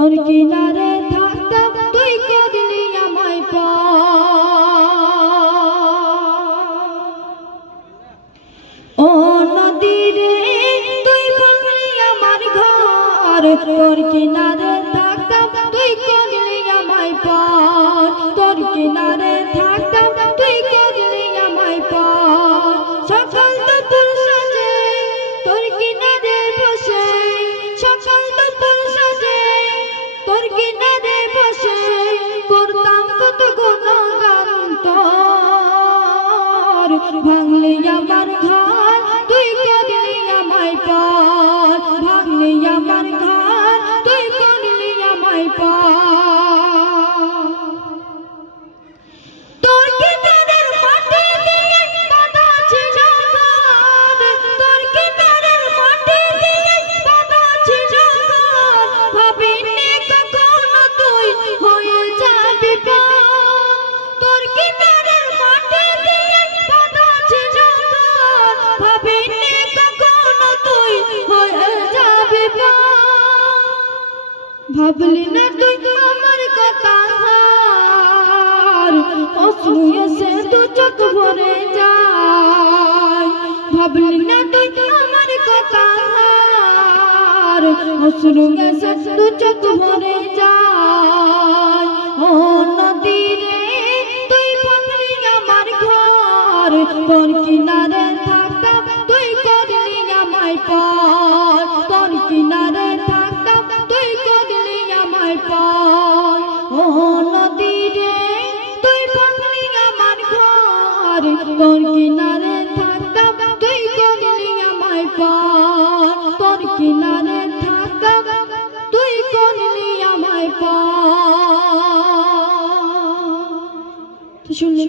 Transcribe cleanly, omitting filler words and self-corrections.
তোর কিনারে থাকতাম তুই করলি আমায় ও নদী রে তুই ভাঙলি আমার ঘর তোর কিনারে থাকতাম তুই করলি আমায় তোর কিনারে থাকতাম তুই করলি আমায় সকাল দুপুর সাজে তোর কিনারে বসে সকাল দুপুর সাজে তোর কিনারে বসে করতাম কত গুণগান তোর ভাঙলি আমার ঘর তুই করলি আমায় ভাঙলি আমার ঘর তুই করলি আমায় তোর কিনারের মাটি দিয়ে বাঁধা ছিল ঘর তোর কিনারের মাটি দিয়ে বাঁধা ছিল ঘর ভাবিনি কখনো তুই হয়ে যাবি তোর কিনারের মাটি দিয়ে বাঁধা ছিল ঘর ভাবিনি কখনো তুই হয়ে যাবি ভাবলি না তুই আমার কথা অশ্রু এসে দু চোখ ভরে যায় ভাবলি না তুই আমার কথা অশ্রু এসে দু চোখ ভরে যায় ও নদী রে তুই ভাঙলি আমার ঘর তোর কিনারে থাকতাম তুই করলি আমায় তোর কিনারে থাকতাম তুই করলি আমায় ও নদী রে তুই ভাঙলি আমার ঘর তোর কিনারে থাকতাম তুই করলি আমায় তোর কিনারে থাকতাম তুই করলি আমায় শুনলি।